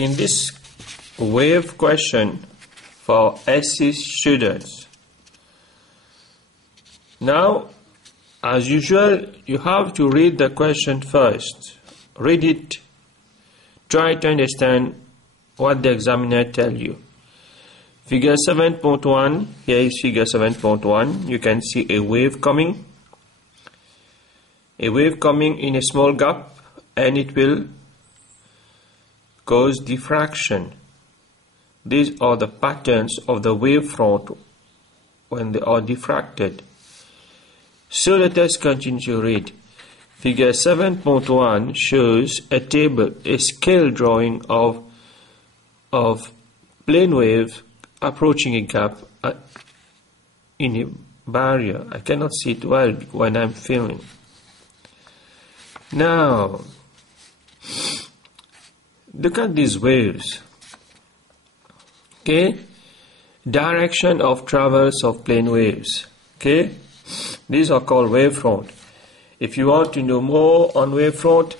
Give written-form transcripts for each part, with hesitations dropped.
in this wave question for SC students. Now, as usual, you have to read the question first. Read it. Try to understand what the examiner tells you. Figure 7.1, here is figure 7.1. You can see a wave coming. A wave coming in a small gap, and it will cause diffraction. These are the patterns of the wavefront when they are diffracted. So let us continue to read. Figure 7.1 shows a table, a scale drawing of plane wave approaching a gap in a barrier. I cannot see it well when I'm filming. Now, look at these waves. Okay, direction of travels of plane waves. Okay, these are called wavefront. If you want to know more on wavefront,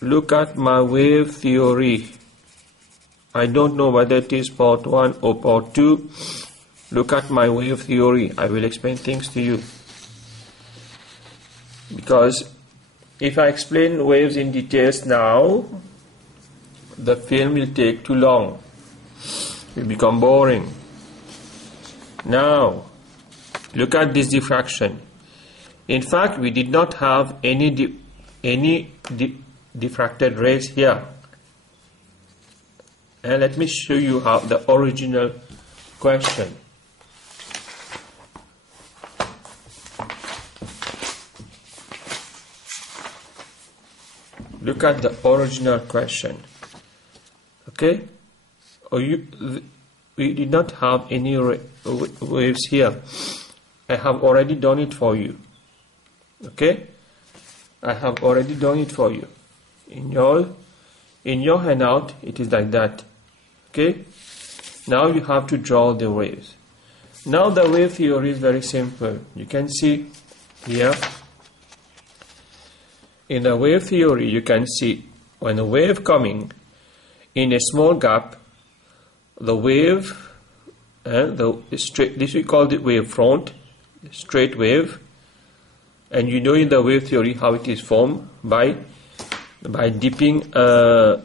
look at my wave theory. I don't know whether it is part 1 or part 2. Look at my wave theory. I will explain things to you. Because if I explain waves in details now, the film will take too long. It will become boring. Now, look at this diffraction. In fact, we did not have any diffracted rays here. And let me show you how the original question. Look at the original question. Okay? We did not have any waves here. I have already done it for you. Okay? I have already done it for you. In your handout, it is like that. Okay? Now you have to draw the waves. Now the wave theory is very simple. You can see here. In the wave theory, you can see when a wave coming in a small gap, the wave, this we call the wave front, straight wave, and you know in the wave theory how it is formed by dipping a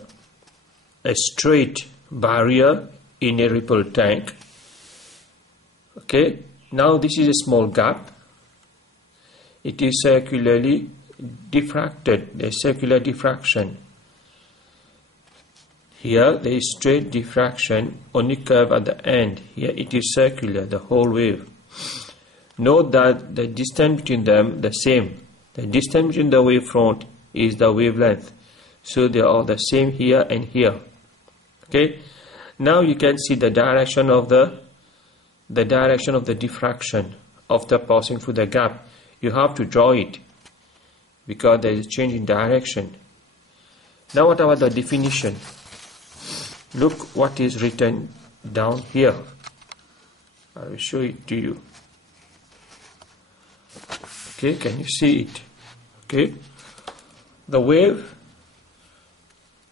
straight barrier in a ripple tank. Okay, now this is a small gap. It is circularly diffracted. There is circular diffraction. Here there is straight diffraction, only curve at the end. Here it is circular, the whole wave. Note that the distance between them the same. The distance between the wavefront is the wavelength. So they are the same here and here. Okay. Now you can see the direction of the diffraction after passing through the gap. You have to draw it because there is a change in direction. Now what about the definition? Look what is written down here. I will show it to you. Okay, can you see it? Okay, the wave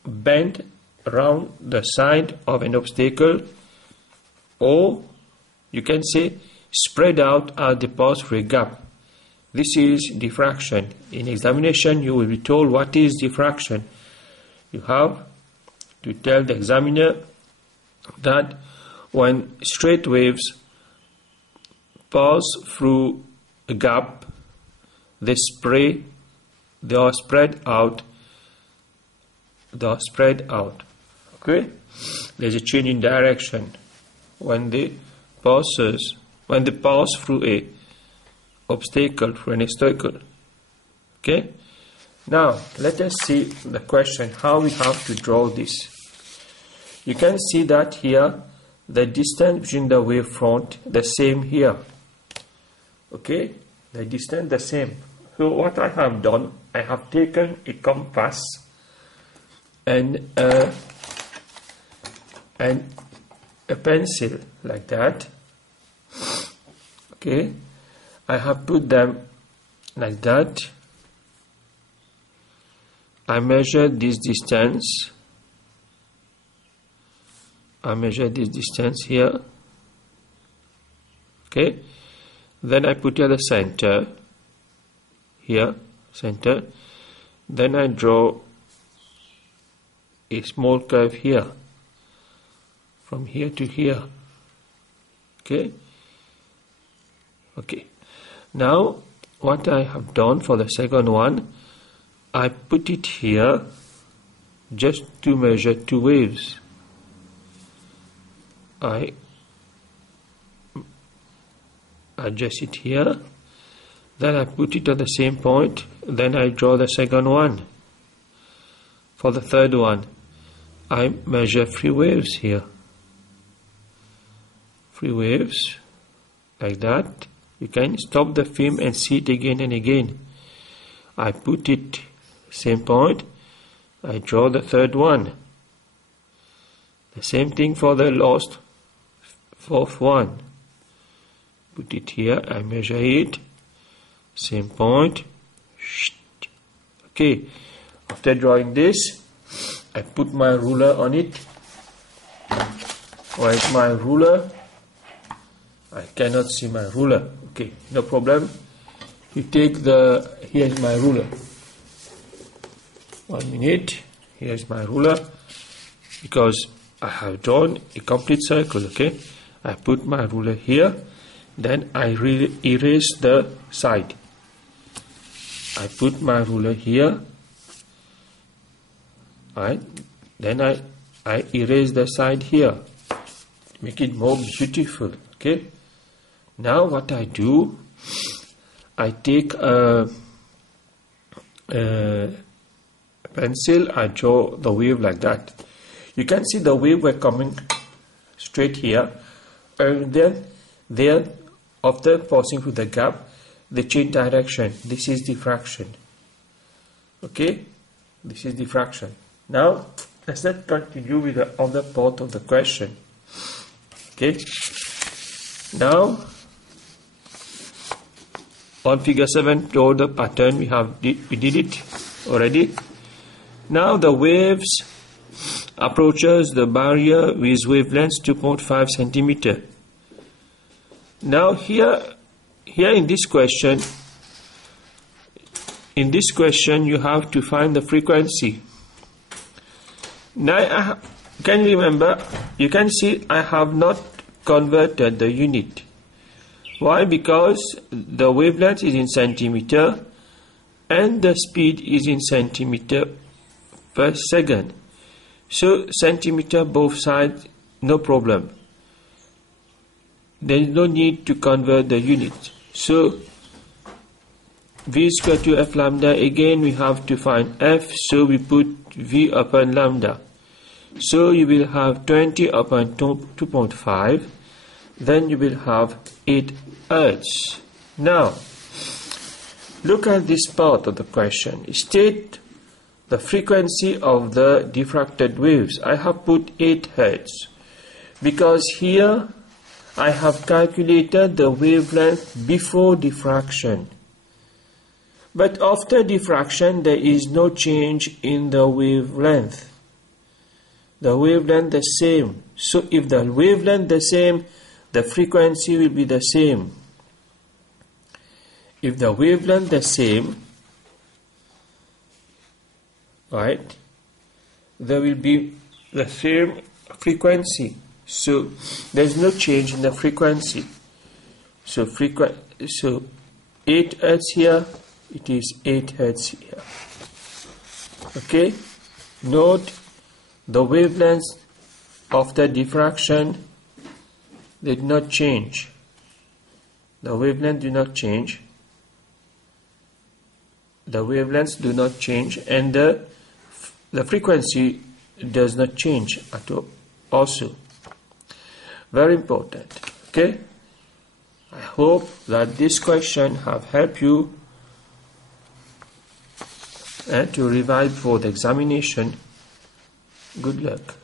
bent around the side of an obstacle, or you can say spread out as they pass through a gap. This is diffraction. In examination, you will be told what is diffraction. You have to tell the examiner that when straight waves pass through a gap, they are spread out. Okay, there's a change in direction when they pass through a obstacle, through an obstacle. Okay, now let us see the question, how we have to draw this. You can see that here the distance between the wavefront the same here. Okay, the distance the same. So what I have done, I have taken a compass and a pencil like that. Okay, I have put them like that. I measured this distance I measure this distance here. Okay, then I put here the center here, center. Then I draw a small curve here from here to here. Okay. Now what I have done for the second one, I put it here just to measure two waves. I adjust it here, then I put it at the same point, then I draw the second one. For the third one, I measure three waves here. Three waves like that. You can stop the film and see it again and again. I put it same point, I draw the third one. The same thing for the last fourth one. Put it here, I measure it, same point. Okay, after drawing this, I put my ruler on it. Where is my ruler? I cannot see my ruler. Okay, no problem. You take here's my ruler. 1 minute. Here's my ruler. Because I have drawn a complete circle. Okay, I put my ruler here. Then I erase the side. I put my ruler here. Right. Then I erase the side here. Make it more beautiful. Okay. Now what I do, I take a pencil, I draw the wave like that. You can see the wave were coming straight here, and then after passing through the gap, they change direction. This is diffraction. Okay, this is diffraction. Now let's continue with the other part of the question. Okay, now on figure 7, draw the pattern. We did it already. Now the waves approaches the barrier with wavelength 2.5 centimeter. Now here in this question you have to find the frequency. Now can you remember? You can see I have not converted the unit. Why? Because the wavelength is in centimeter and the speed is in centimeter per second. So centimeter both sides, no problem. There is no need to convert the unit. So V square to F lambda, again we have to find F, so we put V upon lambda. So you will have 20 upon 2.5, then you will have 8 Hertz. Now look at this part of the question. State the frequency of the diffracted waves. I have put 8 Hertz because here I have calculated the wavelength before diffraction. But after diffraction there is no change in the wavelength. The wavelength the same. So if the wavelength the same, the frequency will be the same. If the wavelength the same, right, there will be the same frequency. So there is no change in the frequency. So 8 Hertz here, it is 8 Hertz here. Okay, note the wavelengths after diffraction did not change. The wavelengths do not change. The wavelengths do not change, and the frequency does not change at all. Also, very important. Okay, I hope that this question have helped you to revise for the examination. Good luck.